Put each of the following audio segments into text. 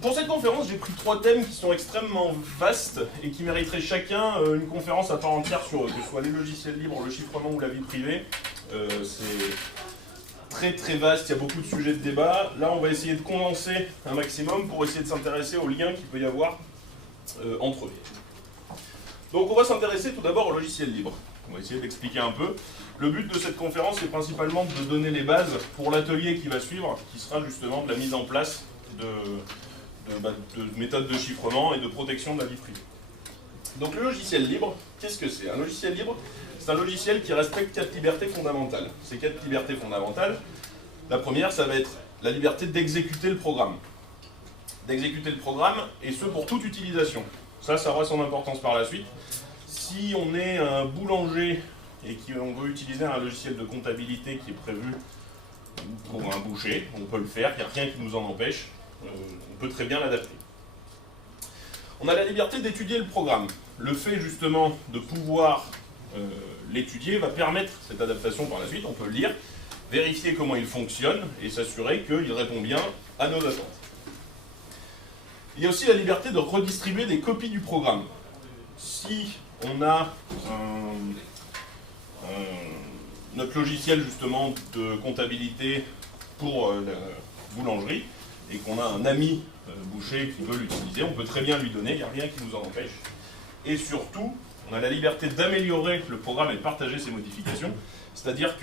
Pour cette conférence, j'ai pris 3 thèmes qui sont extrêmement vastes et qui mériteraient chacun une conférence à part entière sur eux, que ce soit les logiciels libres, le chiffrement ou la vie privée. C'est très vaste, il y a beaucoup de sujets de débat. Là, on va essayer de condenser un maximum pour essayer de s'intéresser aux liens qu'il peut y avoir entre eux. Donc on va s'intéresser tout d'abord au logiciel libre. On va essayer d'expliquer un peu. Le but de cette conférence est principalement de donner les bases pour l'atelier qui va suivre, qui sera justement de la mise en place de méthodes de chiffrement et de protection de la vie privée. Donc le logiciel libre, qu'est-ce que c'est? Un logiciel libre, c'est un logiciel qui respecte 4 libertés fondamentales. Ces 4 libertés fondamentales, la première, ça va être la liberté d'exécuter le programme. D'exécuter le programme, et ce pour toute utilisation. Ça aura son importance par la suite. Si on est un boulanger et qu'on veut utiliser un logiciel de comptabilité qui est prévu pour un boucher, on peut le faire, il n'y a rien qui nous en empêche, on peut très bien l'adapter. On a la liberté d'étudier le programme. Le fait justement de pouvoir l'étudier va permettre cette adaptation par la suite, on peut le lire, vérifier comment il fonctionne et s'assurer qu'il répond bien à nos attentes. Il y a aussi la liberté de redistribuer des copies du programme. Si on a notre logiciel justement de comptabilité pour la boulangerie et qu'on a un ami boucher qui veut l'utiliser, on peut très bien lui donner, il n'y a rien qui nous en empêche. Et surtout, on a la liberté d'améliorer le programme et de partager ses modifications, c'est-à-dire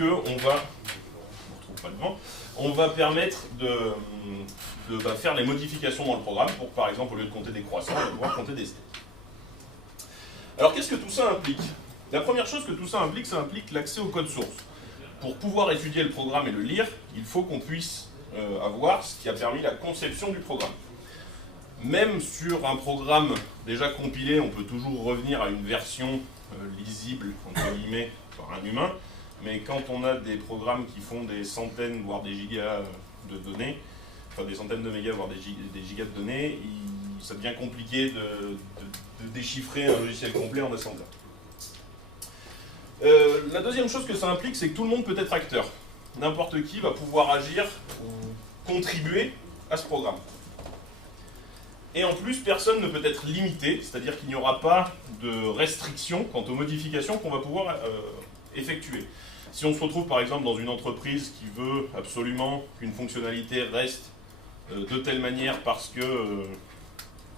on va permettre de faire les modifications dans le programme pour, par exemple, au lieu de compter des croissants, on va pouvoir compter des steaks. Alors qu'est-ce que tout ça implique? La première chose que tout ça implique, ça implique l'accès au code source. Pour pouvoir étudier le programme et le lire, il faut qu'on puisse avoir ce qui a permis la conception du programme. Même sur un programme déjà compilé, on peut toujours revenir à une version lisible, entre guillemets, par un humain, mais quand on a des programmes qui font des centaines, voire des gigas de données, enfin des centaines de mégas, voire des gigas de données, ça devient compliqué de déchiffrer un logiciel complet en assemblant. La deuxième chose que ça implique, c'est que tout le monde peut être acteur. N'importe qui va pouvoir agir ou contribuer à ce programme. Et en plus, personne ne peut être limité, c'est-à-dire qu'il n'y aura pas de restrictions quant aux modifications qu'on va pouvoir effectuer. Si on se retrouve par exemple dans une entreprise qui veut absolument qu'une fonctionnalité reste de telle manière parce que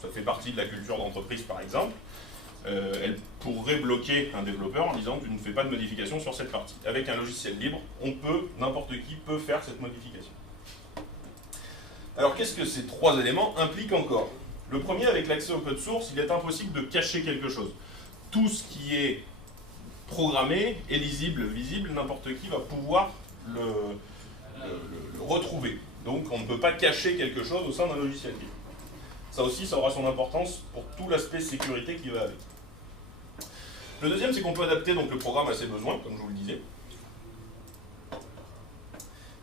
ça fait partie de la culture d'entreprise par exemple, elle pourrait bloquer un développeur en disant « tu ne fais pas de modification sur cette partie ». Avec un logiciel libre, n'importe qui peut faire cette modification. Alors qu'est-ce que ces 3 éléments impliquent encore? Le premier, avec l'accès au code source, il est impossible de cacher quelque chose. Tout ce qui est programmé est lisible, visible, n'importe qui va pouvoir le retrouver. Donc on ne peut pas cacher quelque chose au sein d'un logiciel libre. Ça aussi, ça aura son importance pour tout l'aspect sécurité qui va avec. Le deuxième, c'est qu'on peut adapter donc, le programme à ses besoins, comme je vous le disais,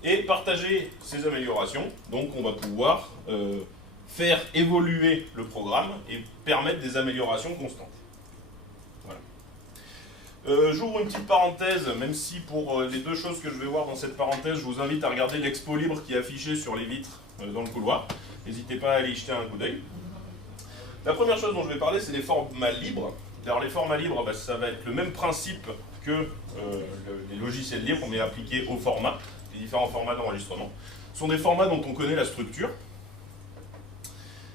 et partager ses améliorations. Donc on va pouvoir faire évoluer le programme et permettre des améliorations constantes. Voilà. J'ouvre une petite parenthèse, même si pour les 2 choses que je vais voir dans cette parenthèse, je vous invite à regarder l'expo libre qui est affichée sur les vitres dans le couloir. N'hésitez pas à aller y jeter un coup d'œil. La première chose dont je vais parler, c'est les formats libres. Alors les formats libres, ça va être le même principe que les logiciels libres, mais appliqués au format, les différents formats d'enregistrement. Ce sont des formats dont on connaît la structure.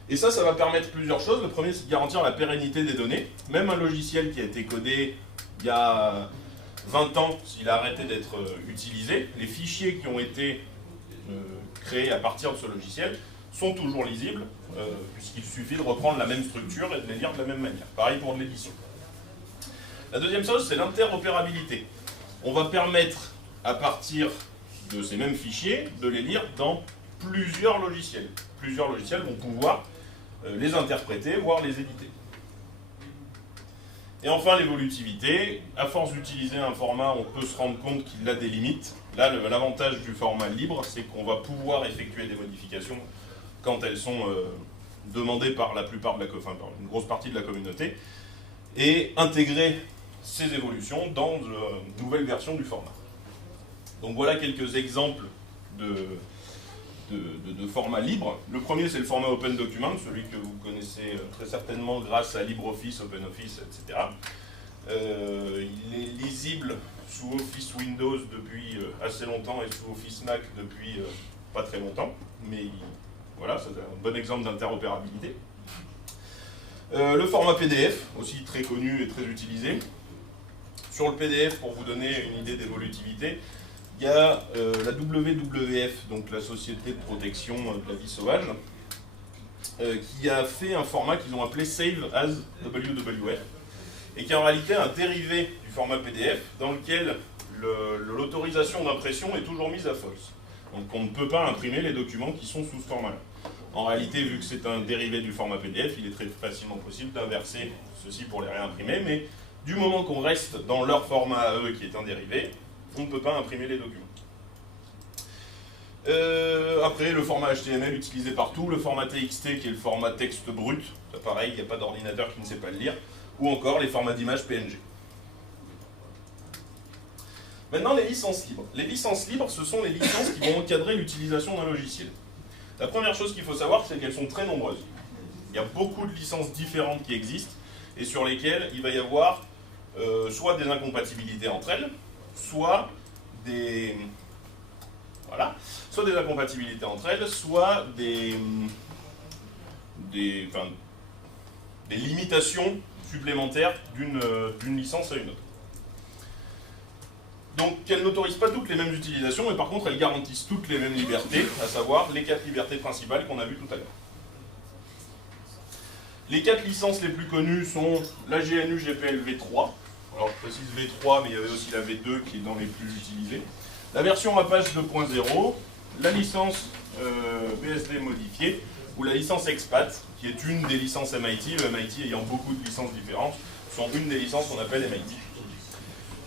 Et ça va permettre plusieurs choses. Le premier, c'est de garantir la pérennité des données. Même un logiciel qui a été codé il y a 20 ans, s'il a arrêté d'être utilisé, les fichiers qui ont été créés à partir de ce logiciel sont toujours lisibles, puisqu'il suffit de reprendre la même structure et de les lire de la même manière. Pareil pour de l'édition. La deuxième chose, c'est l'interopérabilité. On va permettre, à partir de ces mêmes fichiers, de les lire dans plusieurs logiciels. Plusieurs logiciels vont pouvoir les interpréter, voire les éditer. Et enfin, l'évolutivité. À force d'utiliser un format, on peut se rendre compte qu'il a des limites. Là, l'avantage du format libre, c'est qu'on va pouvoir effectuer des modifications quand elles sont demandées par la plupart de par une grosse partie de la communauté, et intégrer ces évolutions dans de nouvelles versions du format. Donc voilà quelques exemples de formats libres. Le premier, c'est le format Open Document, celui que vous connaissez très certainement grâce à LibreOffice, OpenOffice, etc. Il est lisible sous Office Windows depuis assez longtemps et sous Office Mac depuis pas très longtemps, mais voilà, c'est un bon exemple d'interopérabilité. Le format PDF, aussi très connu et très utilisé. Sur le PDF, pour vous donner une idée d'évolutivité, il y a la WWF, donc la Société de protection de la vie sauvage, qui a fait un format qu'ils ont appelé Save as WWF, et qui est en réalité un dérivé du format PDF, dans lequel l'autorisation d'impression est toujours mise à false. Donc on ne peut pas imprimer les documents qui sont sous ce format-là. En réalité, vu que c'est un dérivé du format PDF, il est très facilement possible d'inverser ceci pour les réimprimer, mais du moment qu'on reste dans leur format à eux, qui est un dérivé, on ne peut pas imprimer les documents. Après, le format HTML utilisé partout, le format TXT qui est le format texte brut, ça, pareil, il n'y a pas d'ordinateur qui ne sait pas le lire, ou encore les formats d'images PNG. Maintenant, les licences libres. Les licences libres, ce sont les licences qui vont encadrer l'utilisation d'un logiciel. La première chose qu'il faut savoir, c'est qu'elles sont très nombreuses. Il y a beaucoup de licences différentes qui existent et sur lesquelles il va y avoir soit des incompatibilités entre elles, soit des incompatibilités entre elles, soit des limitations supplémentaires d'une licence à une autre. Donc, elles n'autorisent pas toutes les mêmes utilisations, mais par contre, elles garantissent toutes les mêmes libertés, à savoir les 4 libertés principales qu'on a vues tout à l'heure. Les 4 licences les plus connues sont la GNU GPL V3. Alors, je précise V3, mais il y avait aussi la V2 qui est dans les plus utilisées. La version Apache 2.0, la licence BSD modifiée, ou la licence Expat, qui est une des licences MIT, le MIT ayant beaucoup de licences différentes, sont une des licences qu'on appelle MIT.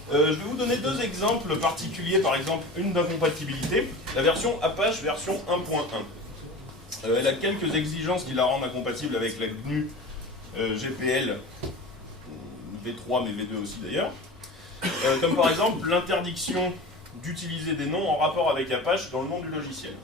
Je vais vous donner 2 exemples particuliers, par exemple une d'incompatibilité, la version Apache version 1.1. Elle a quelques exigences qui la rendent incompatible avec la GNU GPL V3 mais V2 aussi d'ailleurs, comme par exemple l'interdiction d'utiliser des noms en rapport avec Apache dans le nom du logiciel.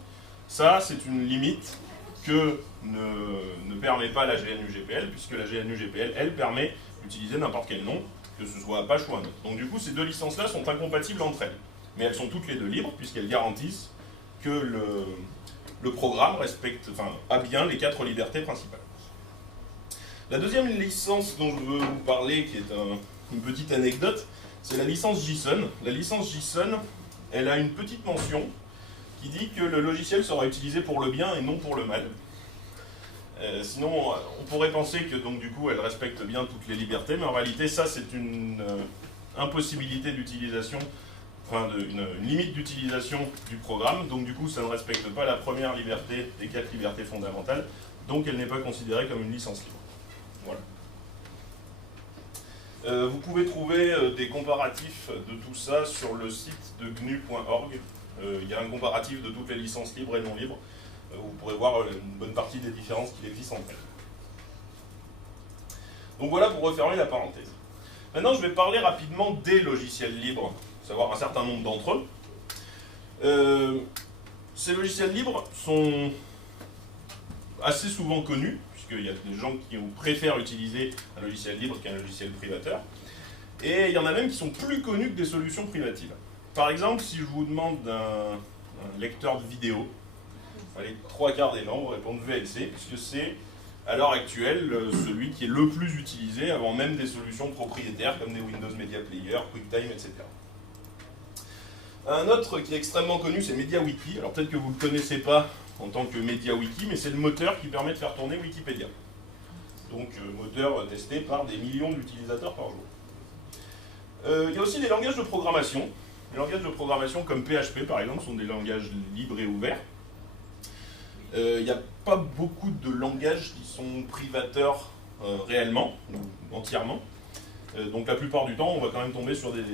Ça, c'est une limite que ne permet pas la GNU GPL, puisque la GNU GPL, elle, permet d'utiliser n'importe quel nom, que ce soit Apache ou un autre. Donc du coup, ces 2 licences-là sont incompatibles entre elles. Mais elles sont toutes les 2 libres, puisqu'elles garantissent que le programme a bien les 4 libertés principales. La deuxième licence dont je veux vous parler, qui est une petite anecdote, c'est la licence JSON. La licence JSON, elle a une petite mention qui dit que le logiciel sera utilisé pour le bien et non pour le mal. Sinon, on pourrait penser que donc du coup, elle respecte bien toutes les libertés, mais en réalité, ça, c'est une impossibilité d'utilisation, une limite d'utilisation du programme. Donc du coup, ça ne respecte pas la première liberté des 4 libertés fondamentales, donc elle n'est pas considérée comme une licence libre. Voilà. Vous pouvez trouver des comparatifs de tout ça sur le site de gnu.org. Il y a un comparatif de toutes les licences libres et non libres. Vous pourrez voir une bonne partie des différences qu'il existe entre elles. Donc voilà pour refermer la parenthèse. Maintenant, je vais parler rapidement des logiciels libres, savoir un certain nombre d'entre eux. Ces logiciels libres sont assez souvent connus, puisqu'il y a des gens qui préfèrent utiliser un logiciel libre qu'un logiciel privateur. Et il y en a même qui sont plus connus que des solutions privatives. Par exemple, si je vous demande un lecteur de vidéo, les 3/4 des gens vont répondre VLC, puisque c'est, à l'heure actuelle, celui qui est le plus utilisé avant même des solutions propriétaires comme des Windows Media Player, QuickTime, etc. Un autre qui est extrêmement connu, c'est MediaWiki. Alors peut-être que vous ne le connaissez pas en tant que MediaWiki, mais c'est le moteur qui permet de faire tourner Wikipédia. Donc moteur testé par des millions d'utilisateurs par jour. Il y a aussi des langages de programmation. Les langages de programmation comme PHP par exemple sont des langages libres et ouverts. Il n'y a pas beaucoup de langages qui sont privateurs réellement, ou entièrement. Donc la plupart du temps, on va quand même tomber sur des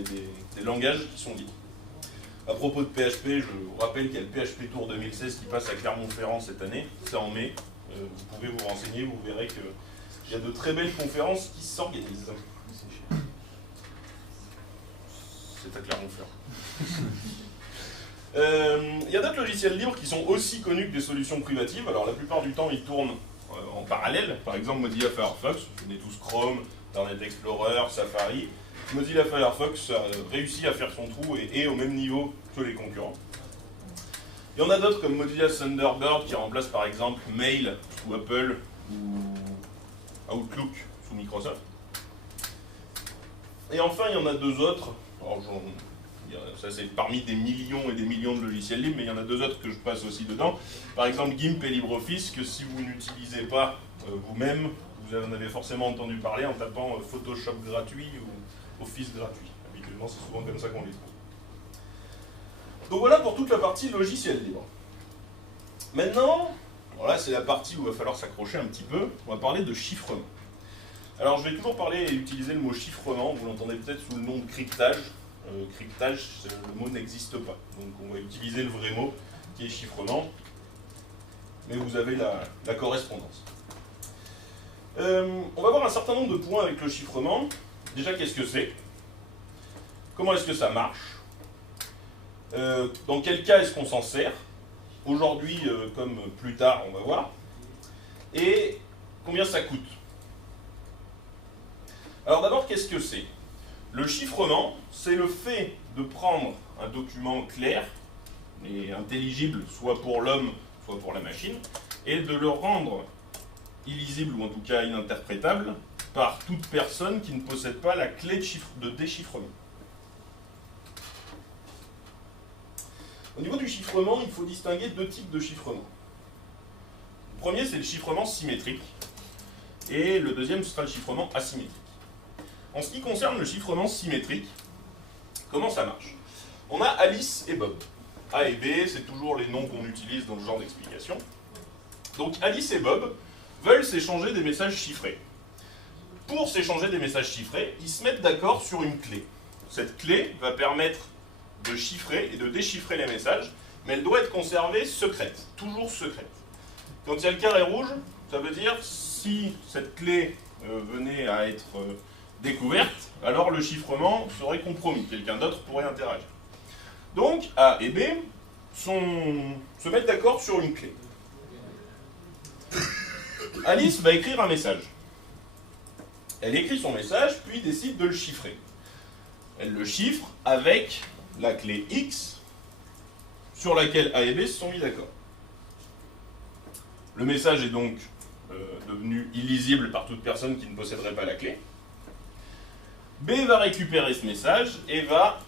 langages qui sont libres. À propos de PHP, je vous rappelle qu'il y a le PHP Tour 2016 qui passe à Clermont-Ferrand cette année, c'est en mai. Vous pouvez vous renseigner, vous verrez qu'il y a de très belles conférences qui s'organisent. C'est à Clermont-Ferrand. Il y a d'autres logiciels libres qui sont aussi connus que des solutions privatives. Alors la plupart du temps, ils tournent en parallèle. Par exemple, Mozilla Firefox, vous connaissez tous Chrome, Internet Explorer, Safari. Mozilla Firefox réussit à faire son trou et est au même niveau que les concurrents. Il y en a d'autres comme Mozilla Thunderbird qui remplace par exemple Mail sous Apple ou Outlook sous Microsoft. Et enfin, il y en a deux autres. Alors, ça c'est parmi des millions et des millions de logiciels libres, mais il y en a deux autres que je passe aussi dedans. Par exemple GIMP et LibreOffice, que si vous n'utilisez pas vous-même, vous en avez forcément entendu parler en tapant Photoshop gratuit ou Office gratuit. Habituellement, c'est souvent comme ça qu'on les trouve. Donc voilà pour toute la partie logiciel libre. Maintenant, voilà, c'est la partie où il va falloir s'accrocher un petit peu. On va parler de chiffrement. Alors je vais toujours parler et utiliser le mot chiffrement, vous l'entendez peut-être sous le nom de cryptage. Cryptage, le mot n'existe pas. Donc on va utiliser le vrai mot qui est chiffrement. Mais vous avez la correspondance. On va voir un certain nombre de points avec le chiffrement. Déjà, qu'est-ce que c'est? Comment est-ce que ça marche? Dans quel cas est-ce qu'on s'en sert? Aujourd'hui, comme plus tard, on va voir. Et combien ça coûte? Alors d'abord, qu'est-ce que c'est? Le chiffrement, c'est le fait de prendre un document clair et intelligible, soit pour l'homme, soit pour la machine, et de le rendre illisible ou en tout cas ininterprétable par toute personne qui ne possède pas la clé de déchiffrement. Au niveau du chiffrement, il faut distinguer deux types de chiffrement. Le premier, c'est le chiffrement symétrique, et le deuxième, ce sera le chiffrement asymétrique. En ce qui concerne le chiffrement symétrique, comment ça marche? On a Alice et Bob. A et B, c'est toujours les noms qu'on utilise dans ce genre d'explication. Donc Alice et Bob veulent s'échanger des messages chiffrés. Pour s'échanger des messages chiffrés, ils se mettent d'accord sur une clé. Cette clé va permettre de chiffrer et de déchiffrer les messages, mais elle doit être conservée secrète, toujours secrète. Quand il y a le carré rouge, ça veut dire si cette clé venait à être découverte, alors le chiffrement serait compromis, quelqu'un d'autre pourrait interagir. Donc A et B se mettent d'accord sur une clé. Alice va écrire un message. Elle écrit son message, puis décide de le chiffrer. Elle le chiffre avec la clé X sur laquelle A et B se sont mis d'accord. Le message est donc devenu illisible par toute personne qui ne posséderait pas la clé. B va récupérer ce message et va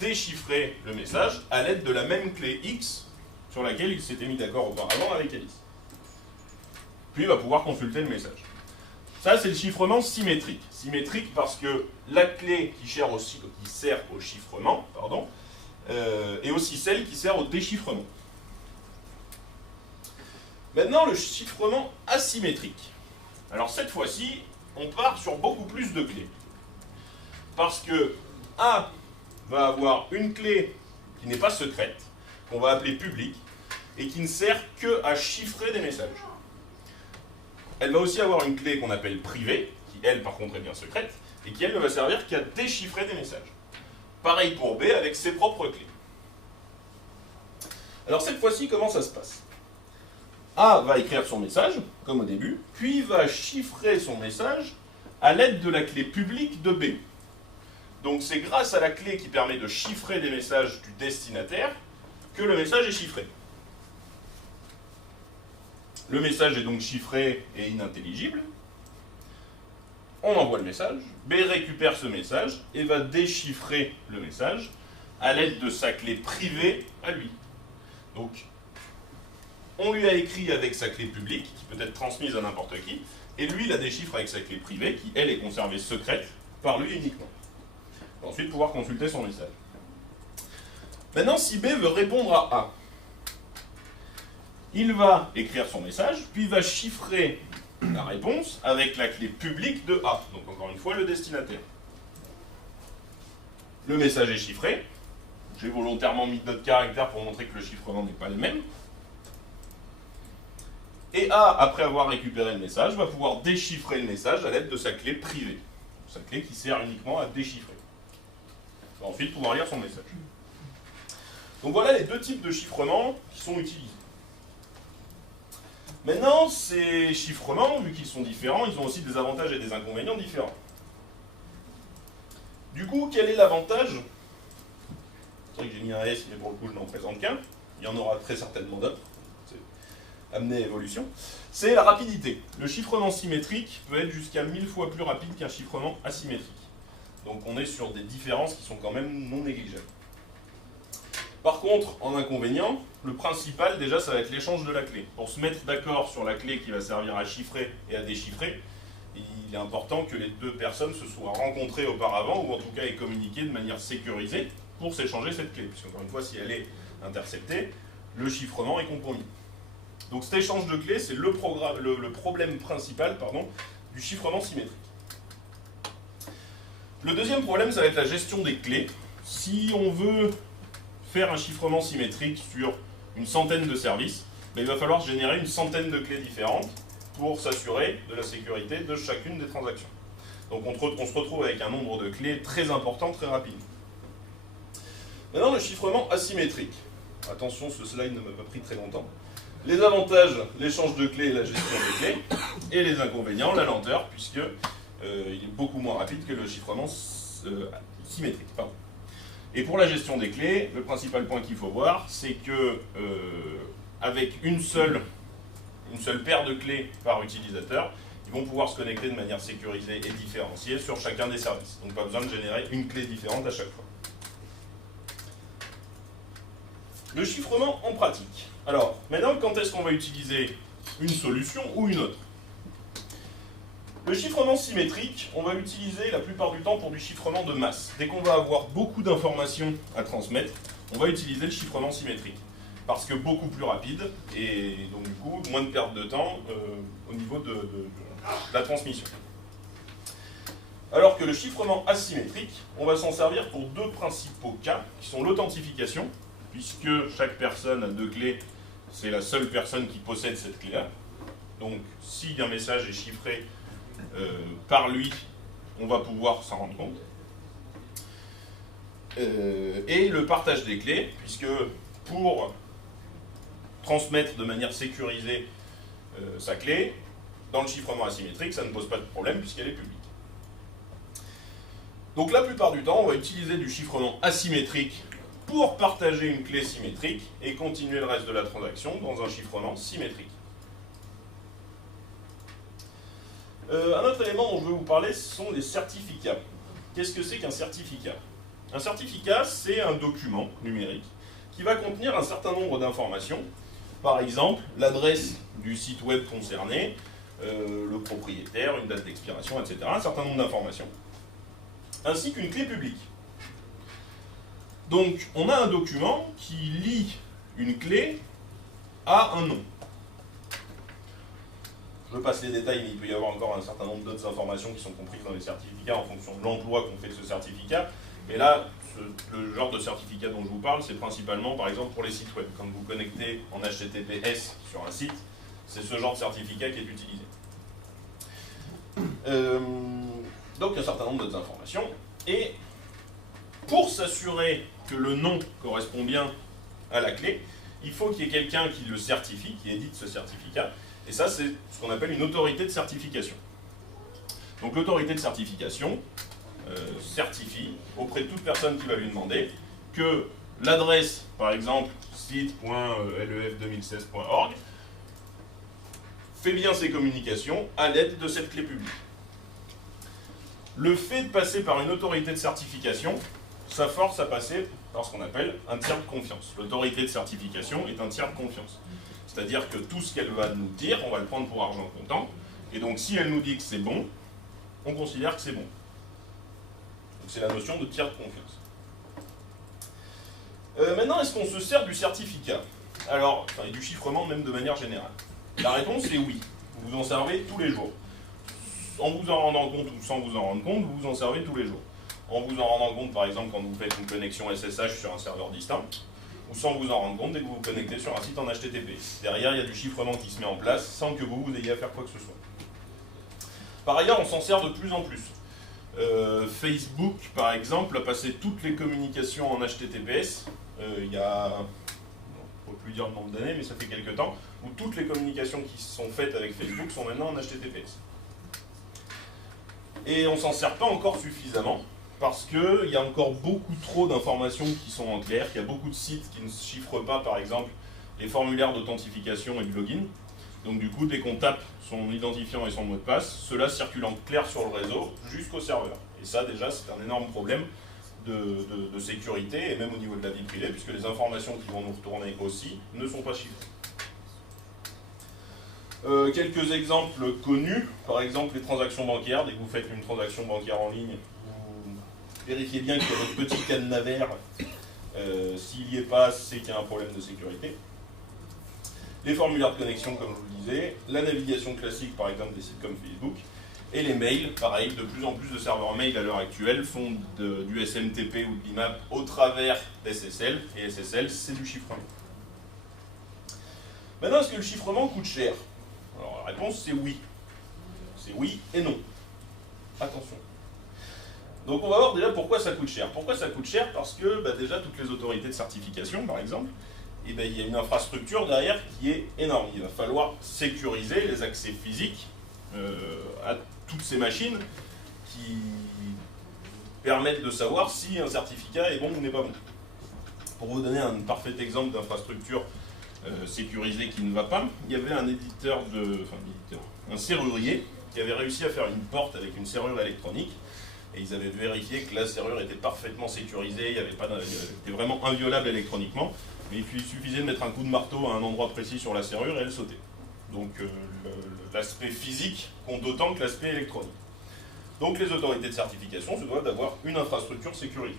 déchiffrer le message à l'aide de la même clé X sur laquelle il s'était mis d'accord auparavant avec Alice. Puis il va pouvoir consulter le message. Ça, c'est le chiffrement symétrique. Symétrique parce que la clé qui sert au chiffrement est aussi celle qui sert au déchiffrement. Maintenant, le chiffrement asymétrique. Alors cette fois-ci, on part sur beaucoup plus de clés. Parce que A va avoir une clé qui n'est pas secrète, qu'on va appeler publique, et qui ne sert que à chiffrer des messages. Elle va aussi avoir une clé qu'on appelle privée, qui elle par contre est bien secrète, et qui elle ne va servir qu'à déchiffrer des messages. Pareil pour B avec ses propres clés. Alors cette fois-ci, comment ça se passe? A va écrire son message, comme au début, puis va chiffrer son message à l'aide de la clé publique de B. Donc c'est grâce à la clé qui permet de chiffrer des messages du destinataire que le message est chiffré. Le message est donc chiffré et inintelligible. On envoie le message, B récupère ce message et va déchiffrer le message à l'aide de sa clé privée à lui. Donc, on lui a écrit avec sa clé publique, qui peut être transmise à n'importe qui, et lui la déchiffre avec sa clé privée, qui elle est conservée secrète par lui uniquement. Il va ensuite pouvoir consulter son message. Maintenant, si B veut répondre à A, il va écrire son message, puis il va chiffrer la réponse avec la clé publique de A. Donc encore une fois, le destinataire. Le message est chiffré. J'ai volontairement mis d'autres caractères pour montrer que le chiffrement n'est pas le même. Et A, après avoir récupéré le message, va pouvoir déchiffrer le message à l'aide de sa clé privée. Sa clé qui sert uniquement à déchiffrer. Il va ensuite pouvoir lire son message. Donc voilà les deux types de chiffrement qui sont utilisés. Maintenant, ces chiffrements, vu qu'ils sont différents, ils ont aussi des avantages et des inconvénients différents. Du coup, quel est l'avantage? C'est vrai que j'ai mis un S, mais pour le coup, je n'en présente qu'un. Il y en aura très certainement d'autres. C'est amené à évolution. C'est la rapidité. Le chiffrement symétrique peut être jusqu'à 1000 fois plus rapide qu'un chiffrement asymétrique. Donc on est sur des différences qui sont quand même non négligeables. Par contre, en inconvénient, le principal, déjà, ça va être l'échange de la clé. Pour se mettre d'accord sur la clé qui va servir à chiffrer et à déchiffrer, il est important que les deux personnes se soient rencontrées auparavant, ou en tout cas aient communiqué de manière sécurisée pour s'échanger cette clé. Puisque, encore une fois, si elle est interceptée, le chiffrement est compromis. Donc cet échange de clés, c'est le problème principal du chiffrement symétrique. Le deuxième problème, ça va être la gestion des clés. Si on veut faire un chiffrement symétrique sur une centaine de services, il va falloir générer une centaine de clés différentes pour s'assurer de la sécurité de chacune des transactions. Donc on se retrouve avec un nombre de clés très important, très rapide. Maintenant, le chiffrement asymétrique. Attention, ce slide ne m'a pas pris très longtemps. Les avantages, l'échange de clés et la gestion des clés. Et les inconvénients, la lenteur, puisque il est beaucoup moins rapide que le chiffrement symétrique. Pardon. Et pour la gestion des clés, le principal point qu'il faut voir, c'est que avec une seule paire de clés par utilisateur, ils vont pouvoir se connecter de manière sécurisée et différenciée sur chacun des services. Donc pas besoin de générer une clé différente à chaque fois. Le chiffrement en pratique. Alors, maintenant, quand est-ce qu'on va utiliser une solution ou une autre? Le chiffrement symétrique, on va l'utiliser la plupart du temps pour du chiffrement de masse. Dès qu'on va avoir beaucoup d'informations à transmettre, on va utiliser le chiffrement symétrique. Parce que beaucoup plus rapide, et donc du coup, moins de perte de temps au niveau de la transmission. Alors que le chiffrement asymétrique, on va s'en servir pour deux principaux cas, qui sont l'authentification, puisque chaque personne a deux clés, c'est la seule personne qui possède cette clé-là. Donc, si un message est chiffré par lui, on va pouvoir s'en rendre compte. Et le partage des clés, puisque pour transmettre de manière sécurisée sa clé, dans le chiffrement asymétrique, ça ne pose pas de problème puisqu'elle est publique. Donc la plupart du temps, on va utiliser du chiffrement asymétrique pour partager une clé symétrique et continuer le reste de la transaction dans un chiffrement symétrique. Un autre élément dont je veux vous parler, ce sont les certificats. Qu'est-ce que c'est qu'un certificat? Un certificat, c'est un document numérique qui va contenir un certain nombre d'informations. Par exemple, l'adresse du site web concerné, le propriétaire, une date d'expiration, etc. Un certain nombre d'informations. Ainsi qu'une clé publique. Donc, on a un document qui lie une clé à un nom. Je passe les détails, mais il peut y avoir encore un certain nombre d'autres informations qui sont comprises dans les certificats en fonction de l'emploi qu'on fait de ce certificat. Mais là, le genre de certificat dont je vous parle, c'est principalement, par exemple, pour les sites web. Quand vous connectez en HTTPS sur un site, c'est ce genre de certificat qui est utilisé. Donc, il y a un certain nombre d'autres informations. Et pour s'assurer que le nom correspond bien à la clé, il faut qu'il y ait quelqu'un qui le certifie, qui édite ce certificat. Et ça, c'est ce qu'on appelle une autorité de certification. Donc, l'autorité de certification certifie auprès de toute personne qui va lui demander que l'adresse, par exemple, site.lef2016.org, fait bien ses communications à l'aide de cette clé publique. Le fait de passer par une autorité de certification, ça force à passer par ce qu'on appelle un tiers de confiance. L'autorité de certification est un tiers de confiance. C'est-à-dire que tout ce qu'elle va nous dire, on va le prendre pour argent comptant. Et donc, si elle nous dit que c'est bon, on considère que c'est bon. Donc, c'est la notion de tiers de confiance. Maintenant, est-ce qu'on se sert du certificat? Alors, et du chiffrement même de manière générale. La réponse est oui. Vous vous en servez tous les jours. En vous en rendant compte ou sans vous en rendre compte, vous vous en servez tous les jours. En vous en rendant compte, par exemple, quand vous faites une connexion SSH sur un serveur distinct, ou sans vous en rendre compte dès que vous vous connectez sur un site en HTTP. Derrière, il y a du chiffrement qui se met en place sans que vous ayez à faire quoi que ce soit. Par ailleurs, on s'en sert de plus en plus. Facebook, par exemple, a passé toutes les communications en HTTPS il y a, on ne peut plus dire le nombre d'années, mais ça fait quelques temps, où toutes les communications qui sont faites avec Facebook sont maintenant en HTTPS. Et on ne s'en sert pas encore suffisamment, parce qu'il y a encore beaucoup trop d'informations qui sont en clair, il y a beaucoup de sites qui ne chiffrent pas, par exemple, les formulaires d'authentification et de login. Donc du coup, dès qu'on tape son identifiant et son mot de passe, cela circule en clair sur le réseau jusqu'au serveur. Et ça, déjà, c'est un énorme problème de sécurité, et même au niveau de la vie privée, puisque les informations qui vont nous retourner aussi ne sont pas chiffrées. Quelques exemples connus, par exemple les transactions bancaires. Dès que vous faites une transaction bancaire en ligne, vous vérifiez bien qu'il y a votre petit cadenas vert. S'il n'y est pas, c'est qu'il y a un problème de sécurité. Les formulaires de connexion, comme je vous le disais, la navigation classique, par exemple des sites comme Facebook, et les mails, pareil, de plus en plus de serveurs mail à l'heure actuelle font du SMTP ou de l'IMAP au travers d'SSL, et SSL, c'est du chiffrement. Maintenant, est-ce que le chiffrement coûte cher? Alors la réponse, c'est oui. C'est oui et non. Attention. Donc on va voir déjà pourquoi ça coûte cher. Pourquoi ça coûte cher? Parce que déjà, toutes les autorités de certification, par exemple, il y a une infrastructure derrière qui est énorme. Il va falloir sécuriser les accès physiques à toutes ces machines qui permettent de savoir si un certificat est bon ou n'est pas bon. Pour vous donner un parfait exemple d'infrastructure sécurisée qui ne va pas, il y avait un serrurier qui avait réussi à faire une porte avec une serrure électronique, et ils avaient vérifié que la serrure était parfaitement sécurisée, il était vraiment inviolable électroniquement, mais il suffisait de mettre un coup de marteau à un endroit précis sur la serrure et elle sautait. Donc l'aspect physique compte autant que l'aspect électronique. Donc les autorités de certification se doivent d'avoir une infrastructure sécurisée.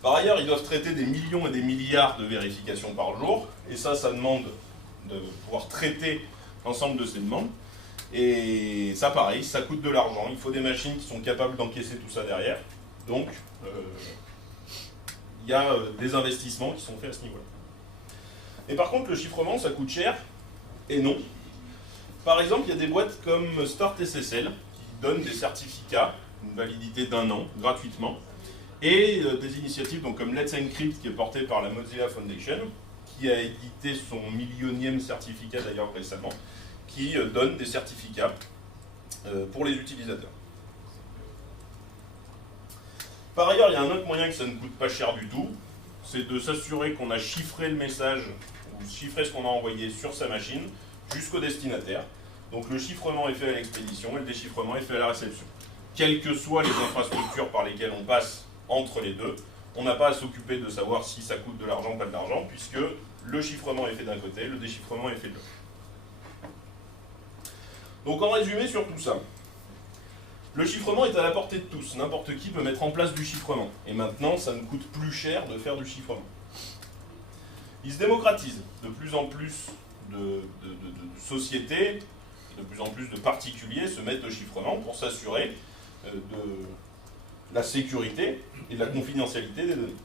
Par ailleurs, ils doivent traiter des millions et des milliards de vérifications par jour, et ça demande de pouvoir traiter l'ensemble de ces demandes. Et ça, pareil, ça coûte de l'argent. Il faut des machines qui sont capables d'encaisser tout ça derrière. Donc, il y a des investissements qui sont faits à ce niveau-là. Et par contre, le chiffrement, ça coûte cher, et non. Par exemple, il y a des boîtes comme Start SSL qui donnent des certificats, une validité d'1 an, gratuitement, et des initiatives donc, comme Let's Encrypt, qui est portée par la Mozilla Foundation, qui a édité son millionième certificat d'ailleurs récemment, qui donne des certificats pour les utilisateurs. Par ailleurs, il y a un autre moyen que ça ne coûte pas cher du tout, c'est de s'assurer qu'on a chiffré le message, ou chiffré ce qu'on a envoyé sur sa machine, jusqu'au destinataire. Donc le chiffrement est fait à l'expédition et le déchiffrement est fait à la réception. Quelles que soient les infrastructures par lesquelles on passe entre les deux, on n'a pas à s'occuper de savoir si ça coûte de l'argent ou pas de l'argent, puisque le chiffrement est fait d'un côté, le déchiffrement est fait de l'autre. Donc en résumé sur tout ça, le chiffrement est à la portée de tous, n'importe qui peut mettre en place du chiffrement. Et maintenant, ça ne coûte plus cher de faire du chiffrement. Il se démocratise. De plus en plus de sociétés, de plus en plus de particuliers se mettent au chiffrement pour s'assurer de la sécurité et de la confidentialité des données.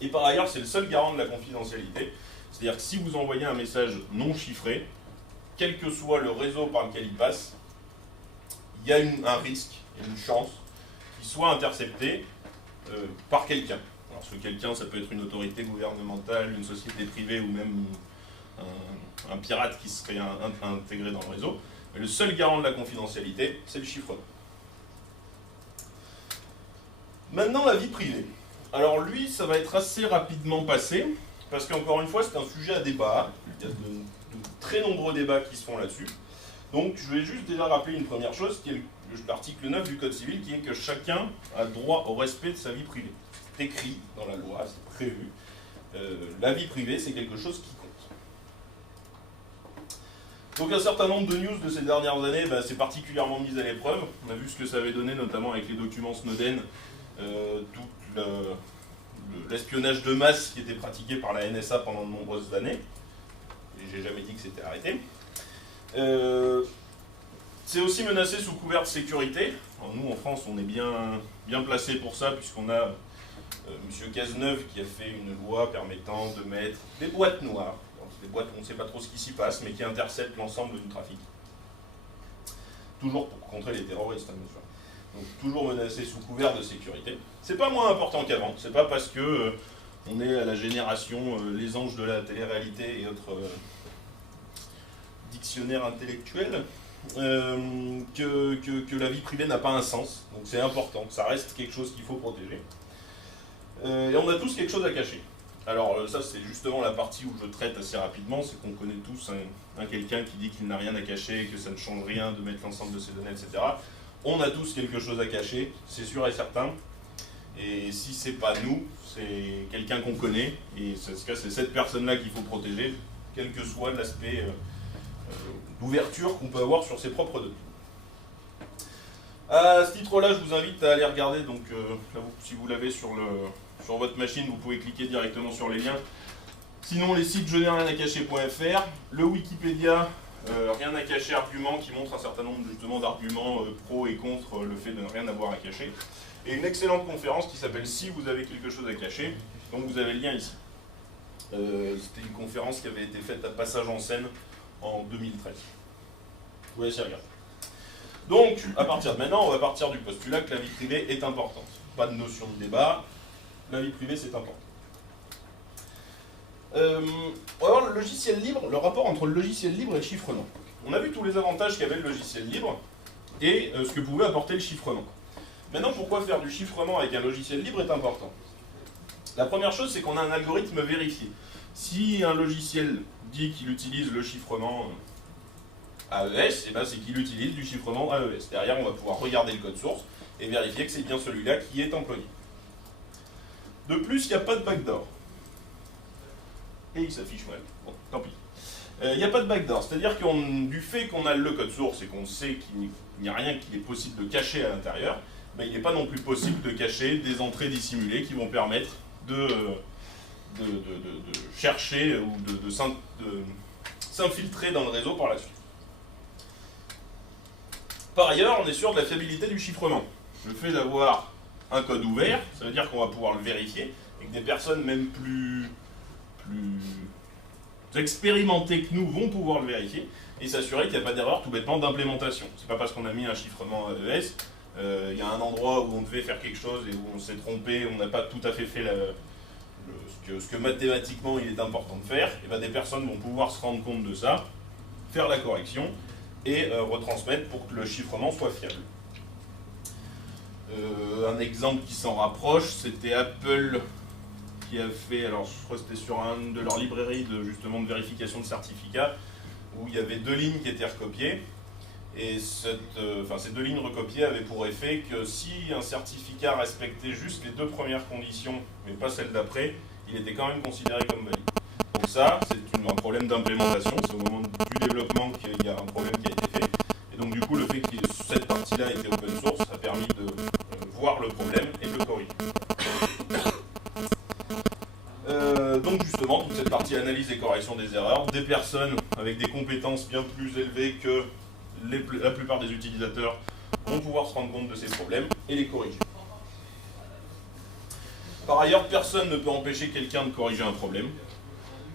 Et par ailleurs, c'est le seul garant de la confidentialité. C'est-à-dire que si vous envoyez un message non chiffré, quel que soit le réseau par lequel il passe, il y a un risque, une chance qu'il soit intercepté par quelqu'un. Alors ce quelqu'un, ça peut être une autorité gouvernementale, une société privée ou même un pirate qui serait intégré dans le réseau. Mais le seul garant de la confidentialité, c'est le chiffrement. Maintenant, la vie privée. Alors lui, ça va être assez rapidement passé, parce qu'encore une fois, c'est un sujet à débat. Il y a de très nombreux débats qui se font là-dessus. Donc je vais juste déjà rappeler une première chose, qui est l'article 9 du Code civil, qui est que chacun a droit au respect de sa vie privée. C'est écrit dans la loi, c'est prévu. La vie privée, c'est quelque chose qui compte. Donc un certain nombre de news de ces dernières années, c'est particulièrement mis à l'épreuve. On a vu ce que ça avait donné, notamment avec les documents Snowden, tout l'espionnage de masse qui était pratiqué par la NSA pendant de nombreuses années. Et j'ai jamais dit que c'était arrêté. C'est aussi menacé sous couvert de sécurité. Alors nous, en France, on est bien placé pour ça, puisqu'on a M. Cazeneuve qui a fait une loi permettant de mettre des boîtes noires. Des boîtes où on ne sait pas trop ce qui s'y passe, mais qui interceptent l'ensemble du trafic. Toujours pour contrer les terroristes, hein, bien sûr. donc toujours menacé sous couvert de sécurité. C'est pas moins important qu'avant, c'est pas parce que on est à la génération les anges de la télé-réalité et autres dictionnaires intellectuels que la vie privée n'a pas un sens. Donc c'est important, ça reste quelque chose qu'il faut protéger. Et on a tous quelque chose à cacher. Alors ça c'est justement la partie où je traite assez rapidement, c'est qu'on connaît tous un quelqu'un qui dit qu'il n'a rien à cacher, que ça ne change rien de mettre l'ensemble de ses données, etc. On a tous quelque chose à cacher, c'est sûr et certain. Et si c'est pas nous, c'est quelqu'un qu'on connaît, et dans ce cas c'est cette personne-là qu'il faut protéger, quel que soit l'aspect d'ouverture qu'on peut avoir sur ses propres données. À ce titre-là, je vous invite à aller regarder, donc là, si vous l'avez sur votre machine, vous pouvez cliquer directement sur les liens. Sinon, les sites je n'ai rien à cacher.fr, le Wikipédia, rien à cacher argument qui montre un certain nombre justement d'arguments pro et contre le fait de ne rien avoir à cacher. Et une excellente conférence qui s'appelle Si vous avez quelque chose à cacher, donc vous avez le lien ici. C'était une conférence qui avait été faite à Passage en Seine en 2013. Vous laissez regarder. Donc, à partir de maintenant, on va partir du postulat que la vie privée est importante. Pas de notion de débat, la vie privée c'est important. On va voir le logiciel libre, le rapport entre le logiciel libre et le chiffrement. On a vu tous les avantages qu'avait le logiciel libre et ce que pouvait apporter le chiffrement. Maintenant, pourquoi faire du chiffrement avec un logiciel libre est important. La première chose, c'est qu'on a un algorithme vérifié. Si un logiciel dit qu'il utilise le chiffrement AES, eh ben c'est qu'il utilise du chiffrement AES. Derrière, on va pouvoir regarder le code source et vérifier que c'est bien celui-là qui est employé. De plus, il n'y a pas de backdoor. Et il s'affiche mal. Bon, tant pis. Il n'y a pas de backdoor, c'est-à-dire que du fait qu'on a le code source et qu'on sait qu'il n'y a rien qu'il est possible de cacher à l'intérieur, ben, il n'est pas non plus possible de cacher des entrées dissimulées qui vont permettre de chercher ou de s'infiltrer dans le réseau par la suite. Par ailleurs, on est sûr de la fiabilité du chiffrement. Le fait d'avoir un code ouvert, ça veut dire qu'on va pouvoir le vérifier et que des personnes même plus expérimentées que nous vont pouvoir le vérifier et s'assurer qu'il n'y a pas d'erreur tout bêtement d'implémentation. C'est pas parce qu'on a mis un chiffrement AES, il y a un endroit où on devait faire quelque chose et où on s'est trompé, on n'a pas tout à fait fait ce que mathématiquement il est important de faire, et bien des personnes vont pouvoir se rendre compte de ça, faire la correction et retransmettre pour que le chiffrement soit fiable. Un exemple qui s'en rapproche, c'était Apple qui a fait, alors je crois que c'était sur une de leurs librairies justement de vérification de certificats, où il y avait 2 lignes qui étaient recopiées, et ces 2 lignes recopiées avaient pour effet que si un certificat respectait juste les 2 premières conditions, mais pas celles d'après, il était quand même considéré comme valide. Donc ça, c'est un problème d'implémentation, c'est au moment du développement qu'il y a un problème qui a été fait, et donc du coup le fait que cette partie-là était open source a permis de voir le problème et de le corriger. Donc justement, toute cette partie analyse et correction des erreurs, des personnes avec des compétences bien plus élevées que la plupart des utilisateurs vont pouvoir se rendre compte de ces problèmes et les corriger. Par ailleurs, personne ne peut empêcher quelqu'un de corriger un problème.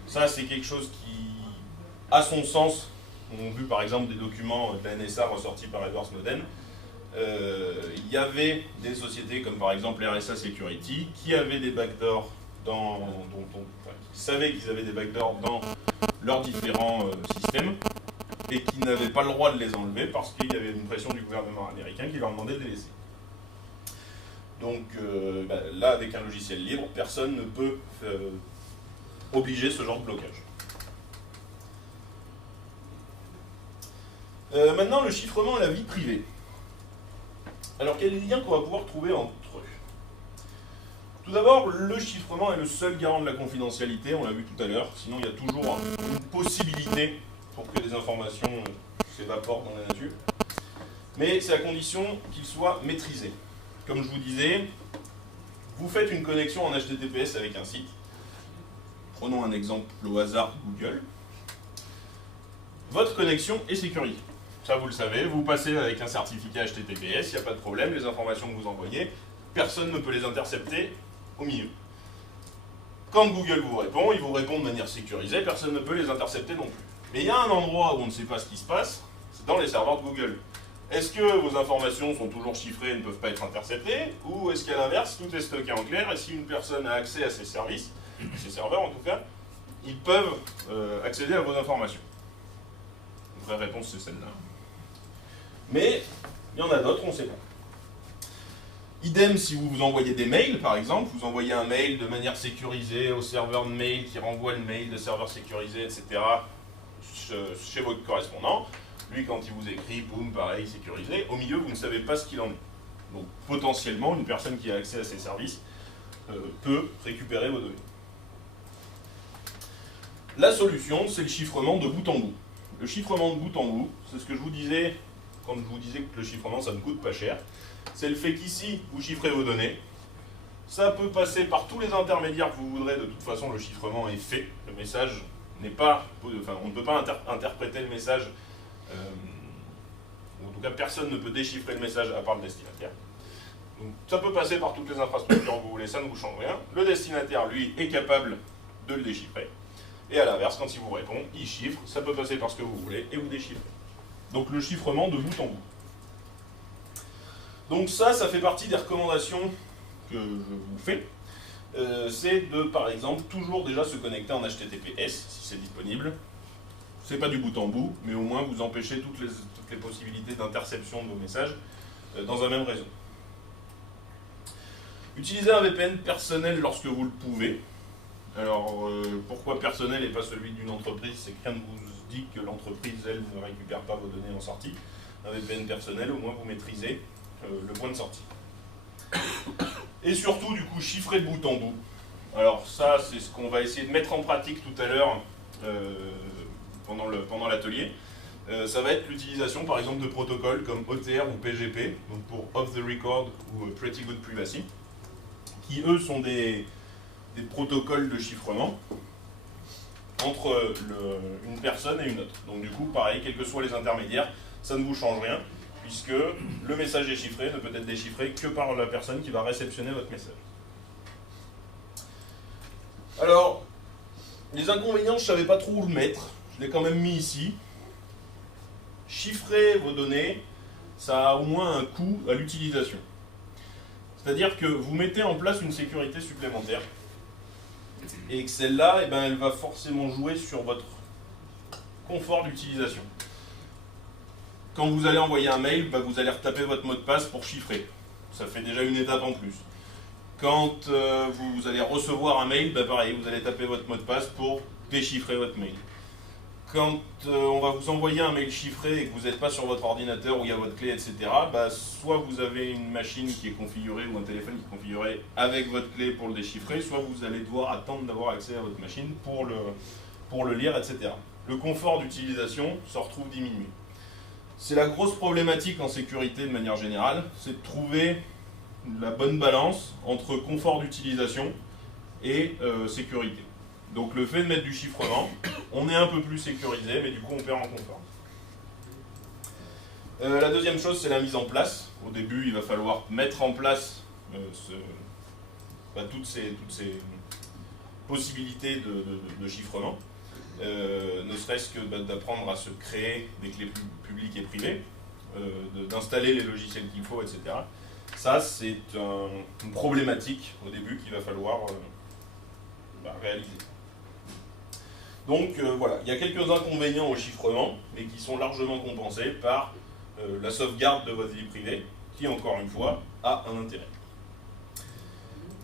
Ça, c'est quelque chose qui, à son sens, on a vu par exemple des documents de la NSA ressortis par Edward Snowden, il y avait des sociétés comme par exemple RSA Security qui avaient des backdoors qui savaient qu'ils avaient des backdoors dans leurs différents systèmes et qui n'avaient pas le droit de les enlever parce qu'il y avait une pression du gouvernement américain qui leur demandait de les laisser. Donc là, avec un logiciel libre, personne ne peut obliger ce genre de blocage. Maintenant, le chiffrement et la vie privée. Alors, quel est le lien qu'on va pouvoir trouver entre eux? Tout d'abord, le chiffrement est le seul garant de la confidentialité, on l'a vu tout à l'heure, sinon il y a toujours une possibilité pour que les informations s'évaporent dans la nature. Mais c'est à condition qu'il soit maîtrisé. Comme je vous disais, vous faites une connexion en HTTPS avec un site. Prenons un exemple au hasard, Google. Votre connexion est sécurisée. Ça, vous le savez, vous passez avec un certificat HTTPS, il n'y a pas de problème, les informations que vous envoyez, personne ne peut les intercepter au milieu. Quand Google vous répond, il vous répond de manière sécurisée, personne ne peut les intercepter non plus. Mais il y a un endroit où on ne sait pas ce qui se passe, c'est dans les serveurs de Google. Est-ce que vos informations sont toujours chiffrées et ne peuvent pas être interceptées, ou est-ce qu'à l'inverse, tout est stocké en clair, et si une personne a accès à ces services, ces serveurs en tout cas, ils peuvent accéder à vos informations? La vraie réponse, c'est celle-là. Mais il y en a d'autres, on ne sait pas. Idem si vous vous envoyez des mails, par exemple, vous envoyez un mail de manière sécurisée au serveur de mail qui renvoie le mail de serveur sécurisé, etc., chez votre correspondant. Lui, quand il vous écrit, boum, pareil, sécurisé, au milieu, vous ne savez pas ce qu'il en est. Donc, potentiellement, une personne qui a accès à ces services peut récupérer vos données. La solution, c'est le chiffrement de bout en bout. Le chiffrement de bout en bout, c'est ce que je vous disais quand je vous disais que le chiffrement, ça ne coûte pas cher. C'est le fait qu'ici, vous chiffrez vos données. Ça peut passer par tous les intermédiaires que vous voudrez. De toute façon, le chiffrement est fait. Le message n'est pas... Enfin, on ne peut pas interpréter le message. En tout cas, personne ne peut déchiffrer le message à part le destinataire. Donc, ça peut passer par toutes les infrastructures que vous voulez, ça ne vous change rien. Le destinataire, lui, est capable de le déchiffrer. Et à l'inverse, quand il vous répond, il chiffre. Ça peut passer par ce que vous voulez et vous déchiffrez. Donc, le chiffrement de bout en bout. Donc ça fait partie des recommandations que je vous fais. C'est de, par exemple, toujours déjà se connecter en HTTPS, si c'est disponible. C'est pas du bout en bout, mais au moins vous empêchez toutes les possibilités d'interception de vos messages dans un même réseau. Utilisez un VPN personnel lorsque vous le pouvez. Alors, pourquoi personnel et pas celui d'une entreprise? C'est que rien ne vous dit que l'entreprise, elle, ne récupère pas vos données en sortie. Un VPN personnel, au moins vous maîtrisez le point de sortie. Et surtout, du coup, chiffrer de bout en bout. Alors ça, c'est ce qu'on va essayer de mettre en pratique tout à l'heure pendant l'atelier. Ça va être l'utilisation, par exemple, de protocoles comme OTR ou PGP, donc pour Off the Record ou Pretty Good Privacy, qui, eux, sont des protocoles de chiffrement entre une personne et une autre. Donc du coup, pareil, quels que soient les intermédiaires, ça ne vous change rien, puisque le message déchiffré ne peut être déchiffré que par la personne qui va réceptionner votre message. Alors, les inconvénients, je ne savais pas trop où le mettre, je l'ai quand même mis ici. Chiffrer vos données, ça a au moins un coût à l'utilisation. C'est-à-dire que vous mettez en place une sécurité supplémentaire, et que celle-là, eh ben, elle va forcément jouer sur votre confort d'utilisation. Quand vous allez envoyer un mail, bah, vous allez retaper votre mot de passe pour chiffrer. Ça fait déjà une étape en plus. Quand vous allez recevoir un mail, bah, pareil, vous allez taper votre mot de passe pour déchiffrer votre mail. Quand on va vous envoyer un mail chiffré et que vous n'êtes pas sur votre ordinateur où il y a votre clé, etc., bah, soit vous avez une machine qui est configurée ou un téléphone qui est configuré avec votre clé pour le déchiffrer, soit vous allez devoir attendre d'avoir accès à votre machine pour le lire, etc. Le confort d'utilisation se retrouve diminué. C'est la grosse problématique en sécurité de manière générale, c'est de trouver la bonne balance entre confort d'utilisation et sécurité. Donc le fait de mettre du chiffrement, on est un peu plus sécurisé, mais du coup on perd en confort. La deuxième chose, c'est la mise en place. Au début, il va falloir mettre en place toutes ces possibilités de chiffrement. Ne serait-ce que d'apprendre à se créer des clés publiques et privées, d'installer les logiciels qu'il faut, etc. Ça, c'est une problématique au début qu'il va falloir réaliser. Donc voilà, il y a quelques inconvénients au chiffrement, mais qui sont largement compensés par la sauvegarde de votre vie privée, qui encore une fois a un intérêt.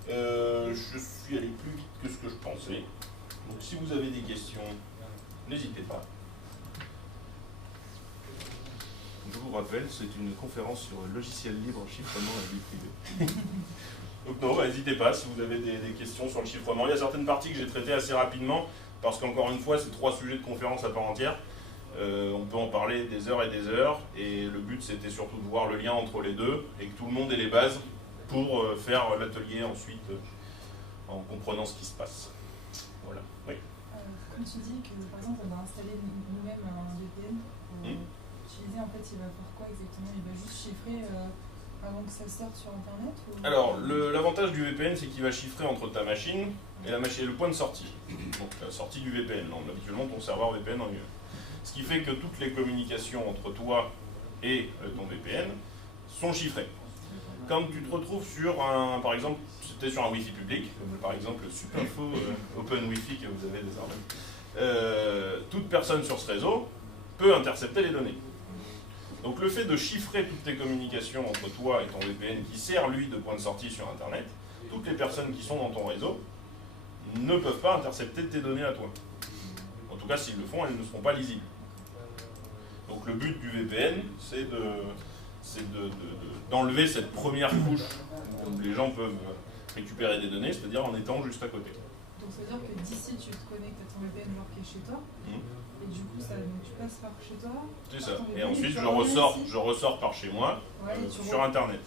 Je suis allé plus vite que ce que je pensais. Donc si vous avez des questions, n'hésitez pas. Je vous rappelle, c'est une conférence sur le logiciel libre, chiffrement et vie privée. Donc non, n'hésitez pas si vous avez des questions sur le chiffrement. Il y a certaines parties que j'ai traitées assez rapidement, parce qu'encore une fois, c'est 3 sujets de conférence à part entière. On peut en parler des heures, et le but c'était surtout de voir le lien entre les deux, et que tout le monde ait les bases pour faire l'atelier ensuite, en comprenant ce qui se passe. Voilà. Oui. Comme tu dis que par exemple on va installer nous-mêmes un VPN pour utiliser, en fait il va faire quoi exactement? Il va juste chiffrer avant que ça sorte sur internet ou... Alors l'avantage du VPN, c'est qu'il va chiffrer entre ta machine et le point de sortie. Donc la sortie du VPN, habituellement ton serveur VPN en UE. Ce qui fait que toutes les communications entre toi et ton VPN sont chiffrés. Quand tu te retrouves sur un, par exemple, c'était sur un Wi-Fi public, comme par exemple le Supinfo Open Wi-Fi que vous avez désormais, toute personne sur ce réseau peut intercepter les données. Donc le fait de chiffrer toutes tes communications entre toi et ton VPN qui sert lui de point de sortie sur Internet, toutes les personnes qui sont dans ton réseau ne peuvent pas intercepter tes données à toi. En tout cas, s'ils le font, elles ne seront pas lisibles. Donc le but du VPN, c'est d'enlever cette première couche où les gens peuvent récupérer des données, c'est-à-dire en étant juste à côté. Donc ça veut dire que d'ici tu te connectes à ton VPN genre qui est chez toi, et du coup donc tu passes par chez toi. C'est ça. Et ensuite je ressors par chez moi sur Internet.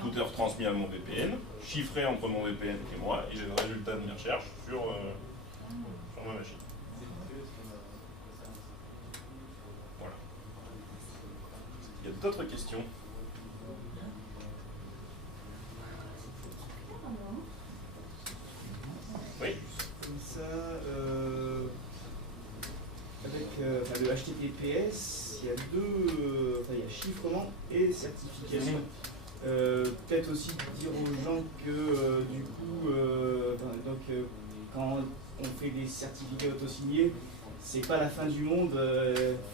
Tout est retransmis à mon VPN, chiffré entre mon VPN et moi, et j'ai le résultat de mes recherches sur ma machine. Voilà. Il y a d'autres questions? Oui. Comme ça, avec le HTTPS, il y a il y a chiffrement et certification. Peut-être aussi dire aux gens que du coup, quand on fait des certificats autosignés, c'est pas la fin du monde,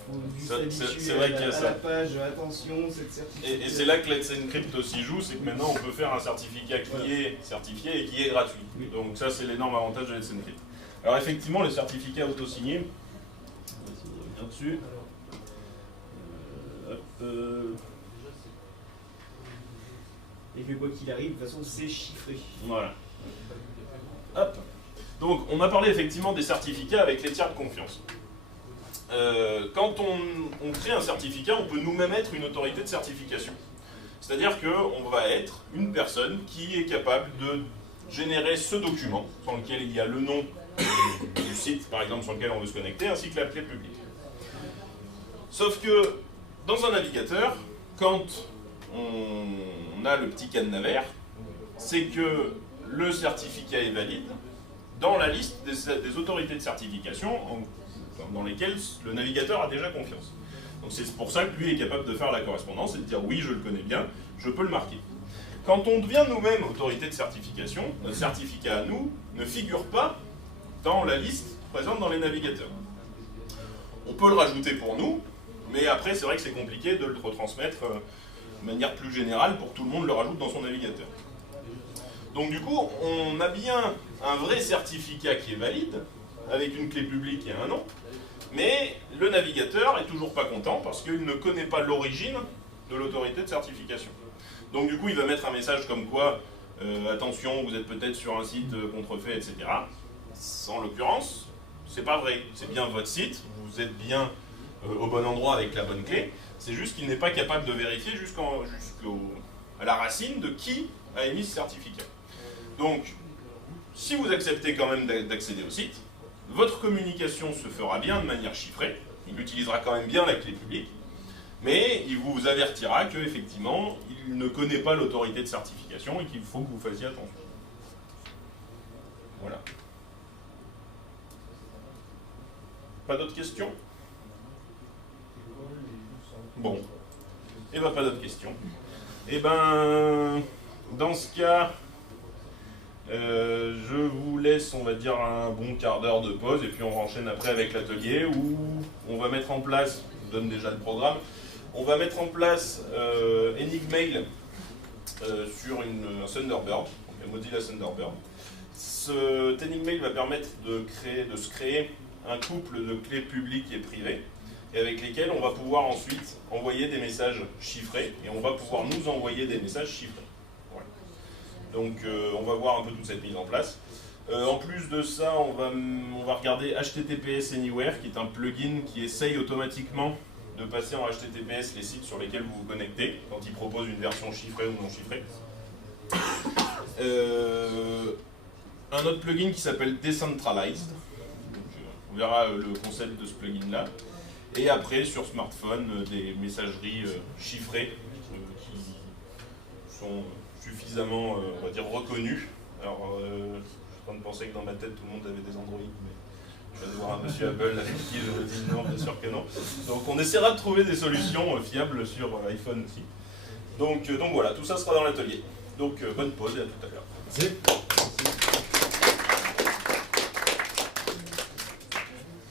faut juste s'habituer à la page, attention, cette certification. Et c'est là que Let's Encrypt aussi joue, c'est que maintenant on peut faire un certificat qui est certifié et qui est gratuit. Oui. Donc ça c'est l'énorme avantage de Let's Encrypt. Alors effectivement, les certificats autosignés, on revient dessus. Et que quoi qu'il arrive, de toute façon c'est chiffré. Voilà. Hop. Donc, on a parlé effectivement des certificats avec les tiers de confiance. Quand on crée un certificat, on peut nous-mêmes être une autorité de certification. C'est-à-dire qu'on va être une personne qui est capable de générer ce document, dans lequel il y a le nom du site, par exemple, sur lequel on veut se connecter, ainsi que la clé publique. Sauf que, dans un navigateur, quand on a le petit cadenas vert, c'est que le certificat est valide dans la liste des autorités de certification dans lesquelles le navigateur a déjà confiance. Donc c'est pour ça que lui est capable de faire la correspondance et de dire oui, je le connais bien, je peux le marquer. Quand on devient nous-mêmes autorité de certification, notre certificat à nous ne figure pas dans la liste présente dans les navigateurs. On peut le rajouter pour nous, mais après c'est vrai que c'est compliqué de le retransmettre de manière plus générale pour que tout le monde le rajoute dans son navigateur. Donc du coup, on a bien un vrai certificat qui est valide, avec une clé publique et un nom, mais le navigateur est toujours pas content parce qu'il ne connaît pas l'origine de l'autorité de certification. Donc du coup, il va mettre un message comme quoi, attention, vous êtes peut-être sur un site contrefait, etc. En l'occurrence, c'est pas vrai, c'est bien votre site, vous êtes bien au bon endroit avec la bonne clé, c'est juste qu'il n'est pas capable de vérifier jusqu'à la racine de qui a émis ce certificat. Donc, si vous acceptez quand même d'accéder au site, votre communication se fera bien de manière chiffrée, il utilisera quand même bien la clé publique, mais il vous avertira qu'effectivement, il ne connaît pas l'autorité de certification et qu'il faut que vous fassiez attention. Voilà. Pas d'autres questions? Bon. Eh bien, pas d'autres questions. Eh ben, dans ce cas, je vous laisse, on va dire, un bon quart d'heure de pause et puis on enchaîne après avec l'atelier où on va mettre en place, je vous donne déjà le programme, on va mettre en place Enigmail sur un Thunderbird, donc un Mozilla Thunderbird. Cet Enigmail va permettre de se créer un couple de clés publiques et privées et avec lesquelles on va pouvoir ensuite envoyer des messages chiffrés et on va pouvoir nous envoyer des messages chiffrés. Voilà. Donc on va voir un peu toute cette mise en place. En plus de ça, on va regarder HTTPS Anywhere, qui est un plugin qui essaye automatiquement de passer en HTTPS les sites sur lesquels vous vous connectez, quand il propose une version chiffrée ou non chiffrée. Un autre plugin qui s'appelle Decentralized. On verra le concept de ce plugin-là. Et après, sur smartphone, des messageries chiffrées qui sont suffisamment, on va dire, reconnues. Alors, je suis en train de penser que dans ma tête, tout le monde avait des Android, mais Je viens de voir un monsieur Apple avec qui je dis non, bien sûr que non. Donc on essaiera de trouver des solutions fiables sur l'iPhone aussi. Donc voilà, tout ça sera dans l'atelier. Donc bonne pause et à tout à l'heure.